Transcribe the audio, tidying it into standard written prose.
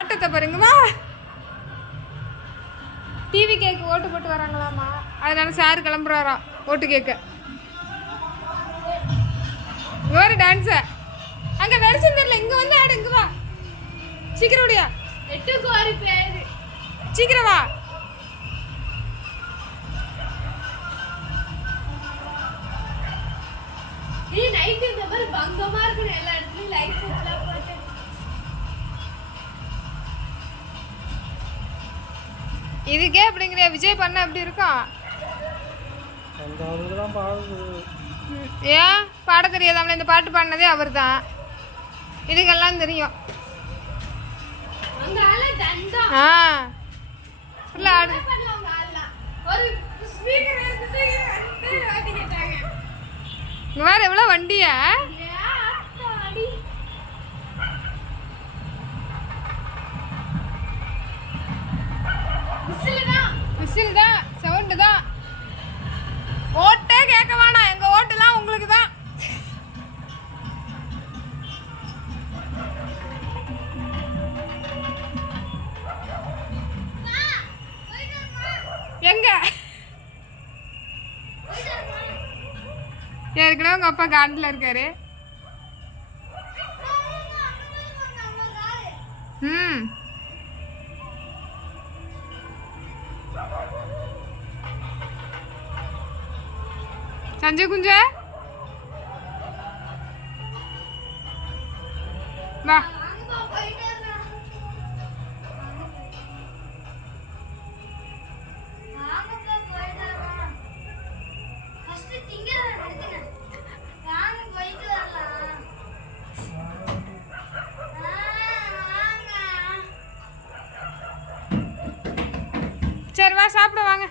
ஆட்டத்தை பாருங்க வா. டிவி கேட்க ஓட்டு போட்டு வராங்களாமா, அதனால சார் கிளம்புறாராம் ஓட்டு கேட்க. இங்கே ஒரு டான்ஸை அங்கே வெளிச்சம் தெரியல, இங்கே வந்து ஆடு, இங்கே வா சீக்கிரம் ஓடியா. 8க்கு ஒரு பேரு, சீக்கிரம் வா. நீ நைட் இந்த மாதிரி பங்கமா இருக்கணும், எல்லா இடத்துலயும் லைட் செட்லாம் போட்டு. இதுக்கே அப்படிங்கிறியா, விஜய் பண்ண எப்படி இருக்கும்? ஏன் பாட தெரியாதாமல, இந்த பாட்டு பாடினதே அவர் தான், இதுக்கெல்லாம் தெரியும். ஆ ஃபுல்லா ஆடு. இங்க வேற எவ்வளோ வண்டியா. விசில் தான், சவுண்டு தான். ஓட்டே கேட்க வேணாம், எங்க ஓட்டுலாம் உங்களுக்கு தான். எங்க ஏற்கனவே உங்க அப்பா காட்டில் இருக்காரு. ம் சஞ்சய் குஞ்ச வா. சரி வா சாப்பிட வாங்க.